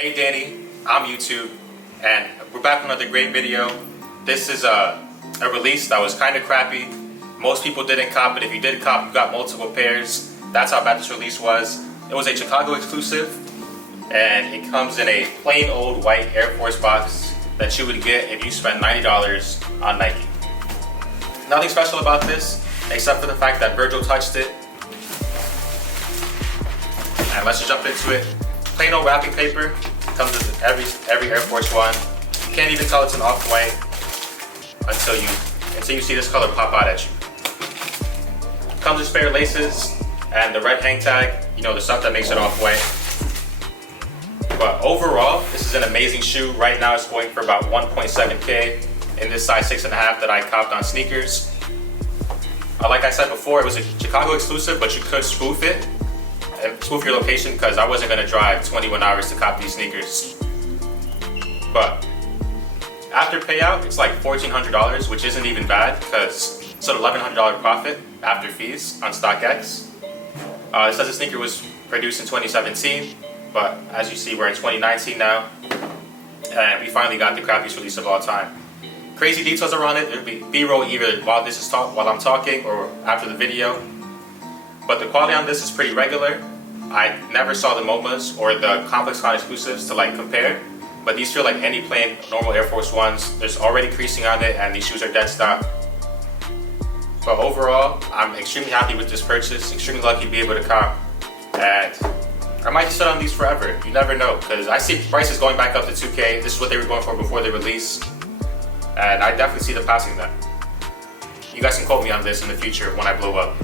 Hey Danny, I'm YouTube, and we're back with another great video. This is a release that was kind of crappy. Most people didn't cop it. If you did cop, you got multiple pairs. That's how bad this release was. It was a Chicago exclusive, and it comes in a plain old white Air Force box that you would get if you spent $90 on Nike. Nothing special about this, except for the fact that Virgil touched it. And let's just jump into it. Plain old wrapping paper. Comes with every Air Force One. You can't even tell it's an off-white until you see this color pop out at you. Comes with spare laces and the red hang tag, you know, the stuff that makes it off-white. But overall, this is an amazing shoe. Right now it's going for about 1.7K in this size 6.5 that I copped on sneakers. Like I said before, it was a Chicago exclusive, but you could spoof it and spoof your location, because I wasn't going to drive 21 hours to cop these sneakers. But after payout, it's like $1,400, which isn't even bad, because it's an $1,100 profit after fees on StockX. It says the sneaker was produced in 2017, but as you see, we're in 2019 now, and we finally got the crappiest release of all time. Crazy details around it. It'll be B-roll either while I'm talking or after the video. But the quality on this is pretty regular. I never saw the MoMAs or the Complex Con exclusives to like compare, but these feel like any plain normal Air Force Ones. There's already creasing on it, and these shoes are dead stock. But overall, I'm extremely happy with this purchase. Extremely lucky to be able to cop, and I might just sit on these forever. You never know, because I see prices going back up to 2K. This is what they were going for before they release, and I definitely see them passing that. You guys can quote me on this in the future when I blow up.